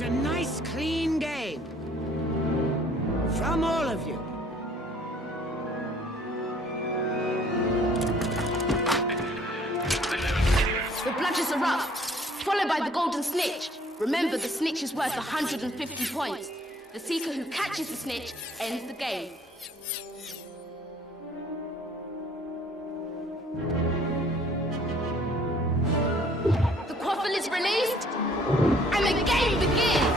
want a nice, clean game. From all of you. The bludgers are up, followed by the golden snitch. Remember, the snitch is worth 150 points. The seeker who catches the snitch ends the game. The quaffle is released, and the game begins!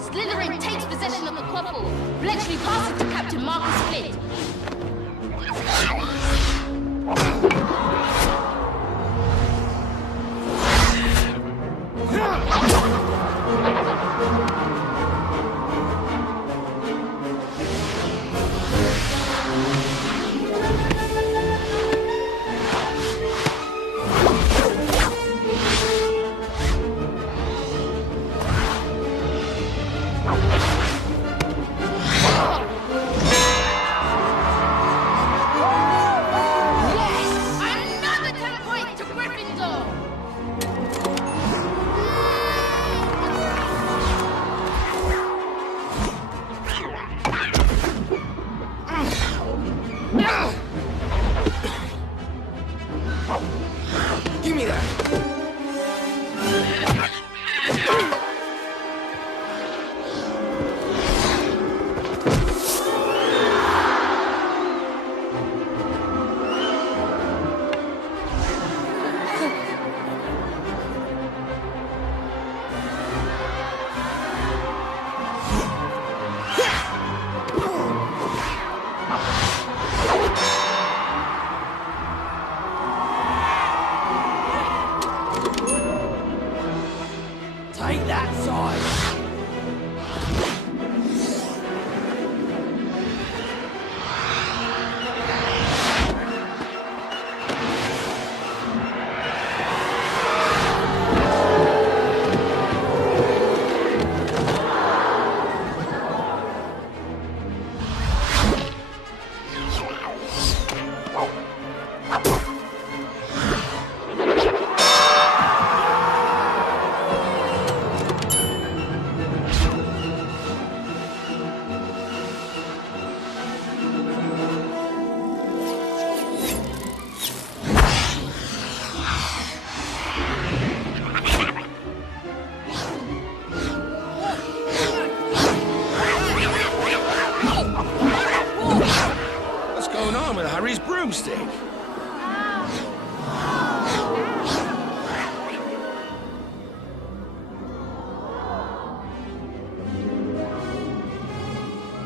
Slytherin takes possession of the quaffle. Bletchley passes to Captain Marcus Flint. Give me that! Take that side! With Harry's broomstick.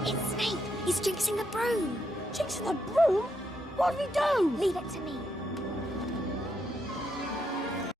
It's Snape. He's jinxing the broom. Jinxing the broom? What do we do? Leave it to me.